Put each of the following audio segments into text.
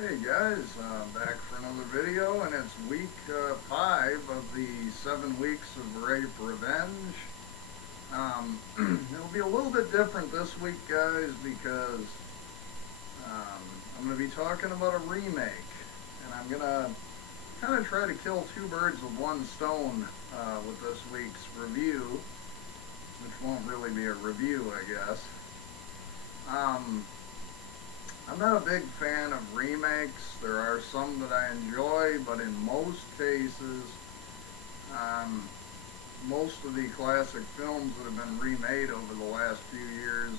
Hey guys, back for another video, and it's week 5 of the 7 weeks of Rape Revenge. It'll be a little bit different this week, guys, because I'm going to be talking about a remake, and I'm going to kind of try to kill two birds with one stone with this week's review, which won't really be a review, I guess. Um, I'm not a big fan of remakes. There are some that I enjoy, but in most cases, um, most of the classic films that have been remade over the last few years,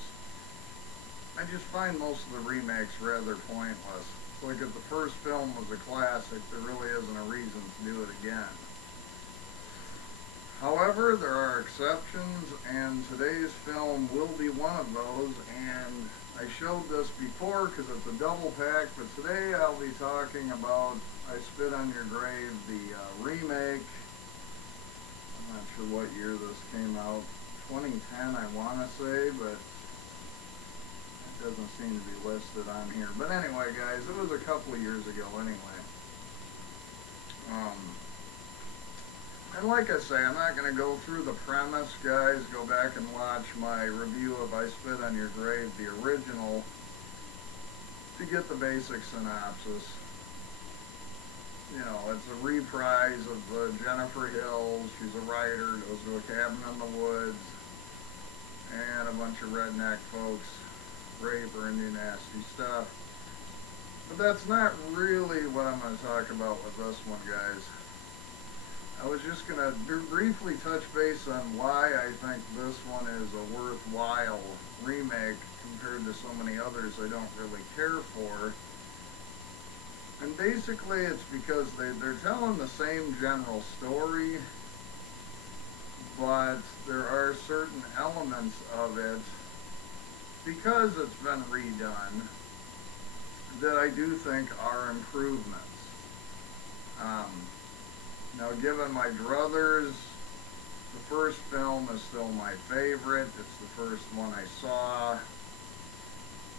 I just find most of the remakes rather pointless. It's like if the first film was a classic, there really isn't a reason to do it again. However, there are exceptions, and today's film will be one of those. And I showed this before because it's a double pack, but today I'll be talking about I Spit on Your Grave, the remake. I'm not sure what year this came out. 2010, I want to say, but it doesn't seem to be listed on here. But anyway, guys, it was a couple of years ago anyway. Um, And like I say, I'm not going to go through the premise, guys. Go back and watch my review of I Spit on Your Grave, the original, to get the basic synopsis. You know, it's a reprise of Jennifer Hills. She's a writer, goes to a cabin in the woods, and a bunch of redneck folks rape her and do nasty stuff. But that's not really what I'm going to talk about with this one, guys. I was just going to briefly touch base on why I think this one is a worthwhile remake compared to so many others I don't really care for. And basically it's because they're telling the same general story, but there are certain elements of it, because it's been redone, that I do think are improvements. Um, Now, given my druthers, the first film is still my favorite. It's the first one I saw,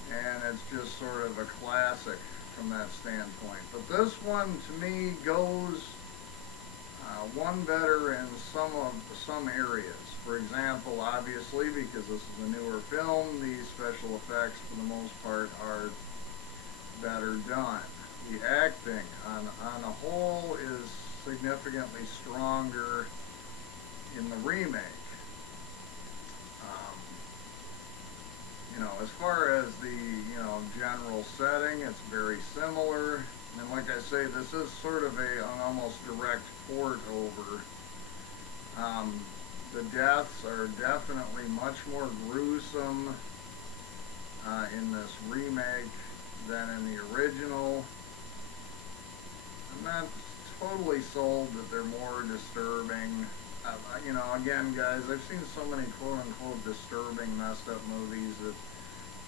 and it's just sort of a classic from that standpoint. But this one, to me, goes one better in some areas. For example, obviously, because this is a newer film, the special effects, for the most part, are better done. The acting, on a whole, is significantly stronger in the remake. Um, as far as the general setting, it's very similar. And like I say, this is sort of an almost direct port over. Um, the deaths are definitely much more gruesome in this remake than in the original. I'm not totally sold that they're more disturbing. Again, guys, I've seen so many quote-unquote disturbing, messed up movies that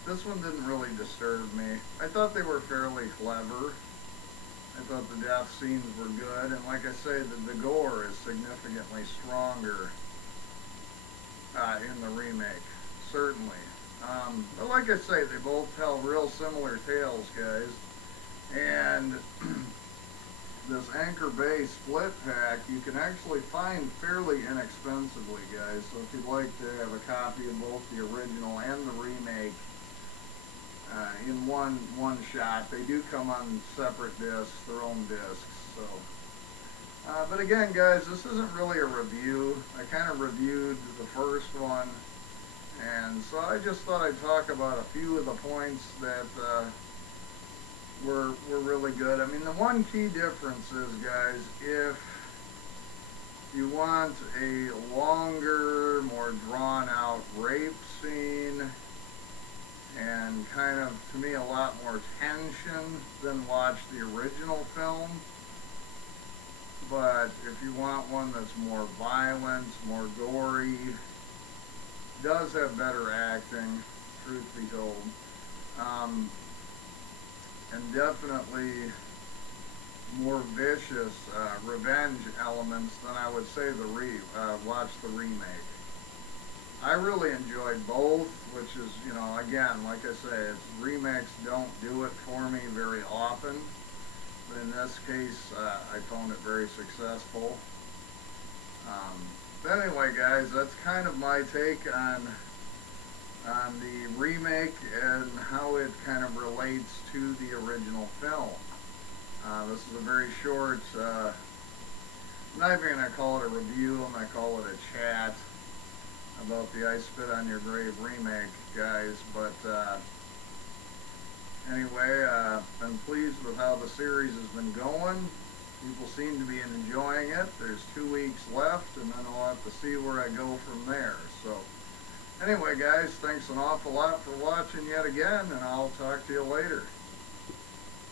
this one didn't really disturb me. I thought they were fairly clever. I thought the death scenes were good, and like I say, the gore is significantly stronger in the remake, certainly. But like I say, they both tell real similar tales, guys. And this Anchor Bay split pack you can actually find fairly inexpensively, guys. So if you'd like to have a copy of both the original and the remake in one shot, they do come on separate discs, their own discs. So, but again, guys, this isn't really a review. I kind of reviewed the first one, and so I just thought I'd talk about a few of the points that were really good. I mean, the one key difference is, guys, if you want a longer, more drawn out rape scene and kind of, to me, a lot more tension, then watch the original film. But if you want one that's more violent, more gory, does have better acting, truth be told. And definitely more vicious revenge elements than I would say watch the remake. I really enjoyed both, which is, you know, again, like I say, it's, remakes don't do it for me very often. But in this case, I found it very successful. Um, but anyway, guys, that's kind of my take on the remake and how it kind of relates to the original film. This is a very short, I'm not even going to call it a review, I'm going to call it a chat about the I Spit on Your Grave remake, guys. But anyway, been pleased with how the series has been going. People seem to be enjoying it. There's 2 weeks left, and then I'll have to see where I go from there. So anyway, guys, thanks an awful lot for watching yet again, and I'll talk to you later.